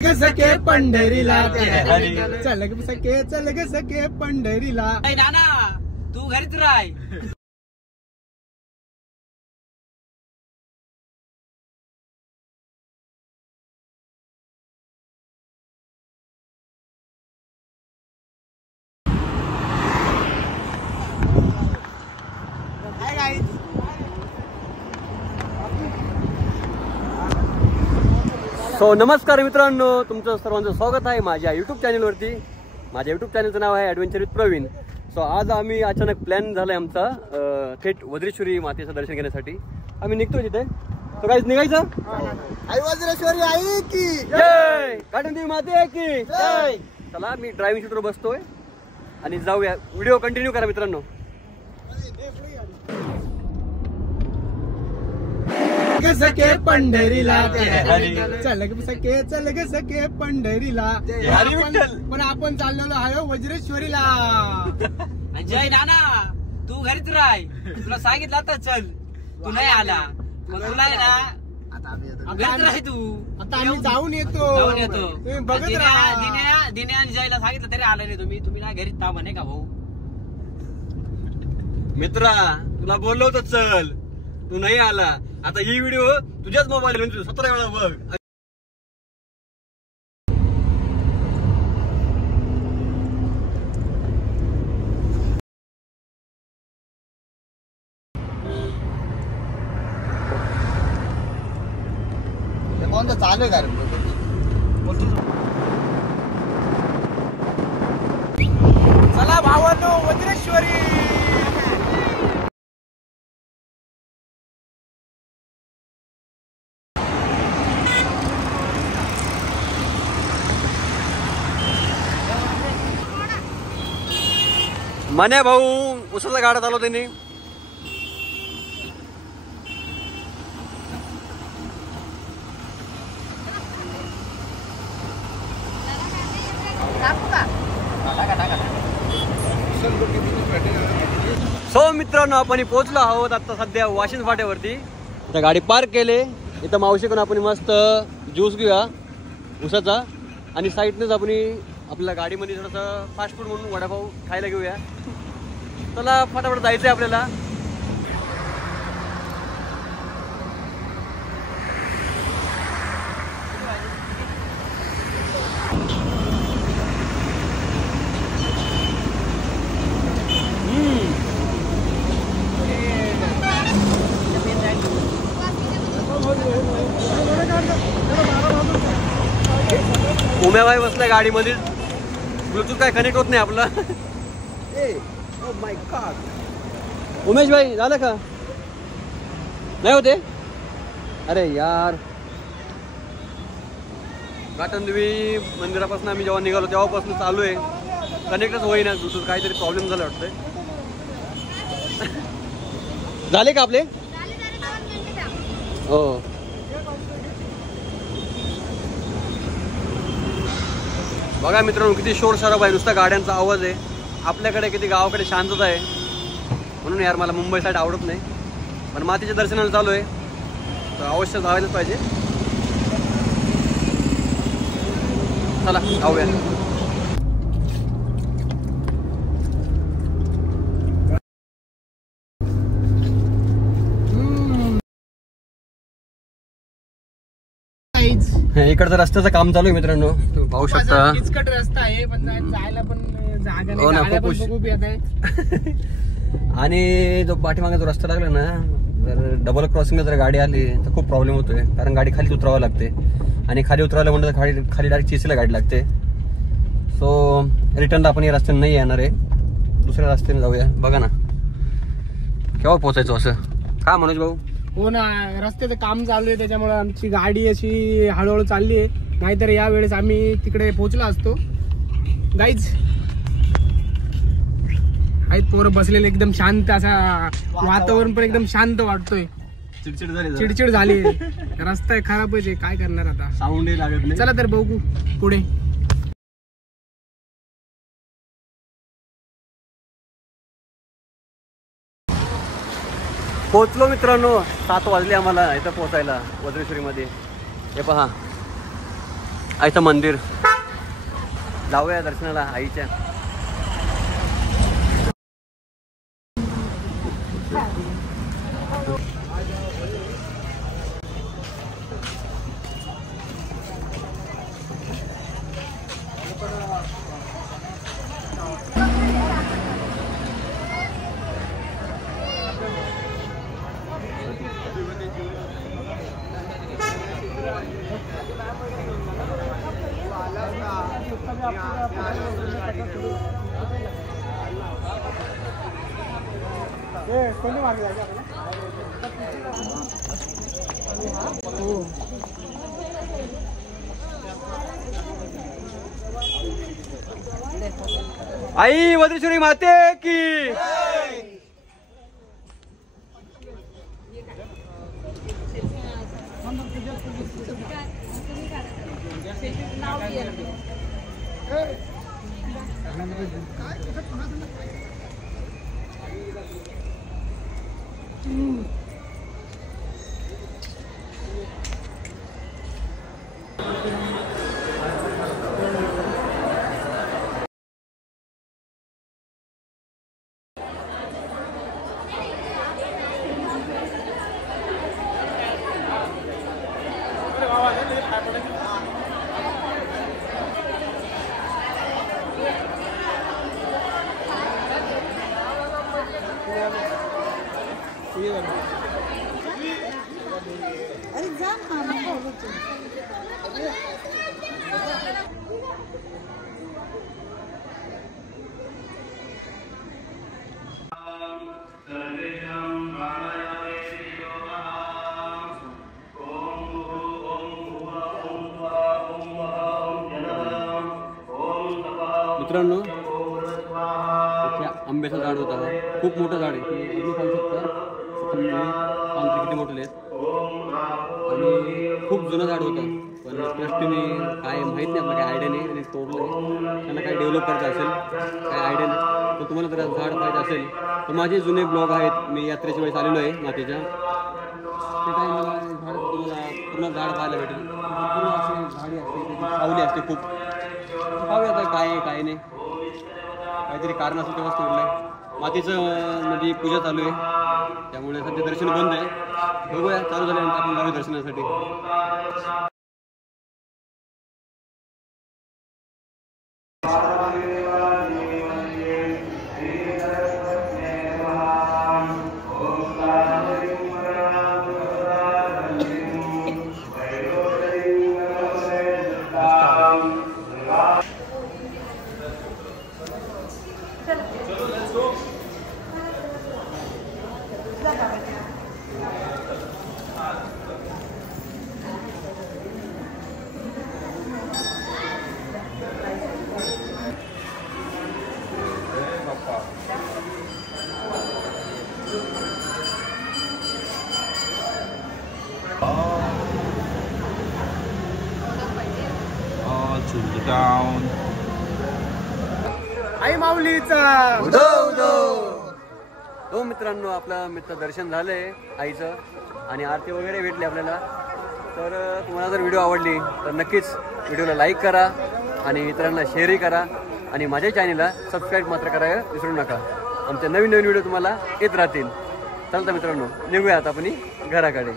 सके पंढरीला चल ग सके पंढरीला. नाना तू घरीच राह. सो नमस्कार मित्रांनो, तुमचं सर्वांचं स्वागत आहे माझ्या यूट्यूब चॅनलवरती. माझ्या यूट्यूब चॅनलचं नाव आहे ॲडव्हेंचर विथ प्रवीण. सो आज आम्ही अचानक प्लॅन झाला आहे आमचा थेट वज्रेश्वरी मातेचं दर्शन घेण्यासाठी आम्ही निघतो तिथे. तो काहीच निघायचं. आई वज्रेश्वरी आई की जय, काटनदेवी माते की जय. चला मी ड्रायव्हिंग सीटवर बसतोय आणि जाऊया. व्हिडिओ कंटिन्यू करा मित्रांनो. सके पंढरीला चल ग सके पंढरीला. पण आपण चाललेलो आहे वज्रेश्वरीला. जय नाना तू घरीच राह. तुला सांगितलं आता चल, तू नाही आला मग तुला आहे ना घरीच राह. तू आता आम्ही जाऊन येतो. तुम्ही बघत राहा. दिने आणि जयला सांगितलं तरी आला नाही तुम्ही ना घरीच थांबा नाही का भाऊ. मित्रा तुला बोललो होतो चल, तू नाही आला. आता ही व्हिडिओ तुझ्याच मोबाईल 17 वेळा बघ. कोणतं चालू आहे का चला भावांनो वज्रेश्वरी. मान्या भाऊ उसाचा गाडा चालव त्यांनी. सो मित्रांनो आपण पोहोचलो आहोत आता सध्या वाशिंद फाट्यावरती. आता गाडी पार्क केले. इथं मावशीकडून आपण मस्त ज्यूस घेऊया उसाचा आणि साईडनेच आपण आपल्या गाडीमध्ये थोडंसं फास्ट फूड म्हणून वडापाव खायला घेऊया. चला फटाफट जायचंय आपल्याला. उम्याबाई बसलाय गाडीमध्ये. ब्लूटूथ काय कनेक्ट होत नाही आपला. उमेश भाई झालं का नाही होते. अरे यार काटनदेवी मंदिरापासून आम्ही जेव्हा निघालो तेव्हापासून चालू आहे, कनेक्टच होईना ब्लूटूथ. काहीतरी प्रॉब्लेम झाला वाटतंय. झाले का आपले. हो बघा मित्रांनो किती शोर शराब आहे, नुसता गाड्यांचा आवाज आहे. आपल्याकडे किती गावाकडे शांतता आहे. म्हणून यार मला मुंबई साईड आवडत नाही. पण मातीच्या दर्शनाला चालू आहे तर अवश्य जायलाच पाहिजे. चला जाऊया. इकडचं रस्त्याचं काम चालू आहे मित्रांनो, तुम्ही पाहू शकता. किचकट रस्ता आहे पण जायला पण जागा नाही. आणि जो पाठीमागे जो रस्ता लागला ना तर डबल क्रॉसिंगला जर गाडी आली तर खूप प्रॉब्लेम होतोय. कारण गाडी खाली उतरावं लागते आणि खाली उतरायला म्हणलं तर खाली डायरेक्ट चिसीला गाडी लागते. सो रिटर्नला आपण या रस्त्याने नाही येणार आहे, दुसऱ्या रस्त्याने जाऊया. बघा ना केव्हा पोहोचायचं असं का मनोज भाऊ. हो ना, रस्त्याचं काम चालू आहे त्याच्यामुळे आमची गाडी अशी हळूहळू चालली आहे. नाहीतर या वेळेस आम्ही तिकडे पोहोचलो असतो. गाईज आहेत पोरं बसलेले एकदम शांत, असा वातावरण पण एकदम शांत वाटतोय. चिडचिड झाली. रस्ता खराबच आहे, काय करणार आता. साऊंड लागत नाही. चला तर बघू पुढे. पोहोचलो मित्रांनो, 7 वाजले आम्हाला इथं पोहोचायला वज्रेश्वरीमध्ये. हे पहा आईचं मंदिर, जाऊया दर्शनाला आईच्या. आई वज्रेश्वरी माते की. मित्रांनो, आंब्याचं झाड होता, खूप मोठं झाड आहे. तुम्ही पाहू शकता पांढरे किती मोठे आहेत आणि खूप जुनं झाड होतं. पण ट्रस्टीने काय माहीत नाही, आपल्याला काय आयडिया नाही, आणि तोडलं. त्यांना काय डेव्हलप करायचं असेल, काय आयडिया नाही. तर तुम्हाला जर झाड पाहिजे असेल तर माझे जुने ब्लॉग आहेत. मी यात्रेच्या वेळेस आलेलो आहे मातीच्या, ते काय मला झाड तुम्हाला पूर्ण झाड पाहायला भेटेल. पूर्ण असे झाडी असते, सावली असते खूप. पाहूया आता काय आहे काय नाही, काहीतरी कारण असेल तेव्हाच तोडलं आहे. मातीचं म्हणजे पूजा चालू आहे, त्यामुळे सध्या दर्शन बंद आहे. बघूया चालू झाल्यानंतर आपण जाऊया दर्शनासाठी. आई माऊलीचा हो मित्रांनो, आपलं मित्र दर्शन झालंय आईचं आणि आरती वगैरे भेटली आपल्याला. तर तुम्हाला जर व्हिडिओ आवडली तर नक्कीच व्हिडिओला लाईक करा आणि इतरांना शेअरही करा आणि माझ्या चॅनलला सबस्क्राईब मात्र करायला विसरू नका. आमचे नवीन नवीन व्हिडिओ तुम्हाला येत राहतील. चालतं मित्रांनो, निघूया आता आपण घराकडे.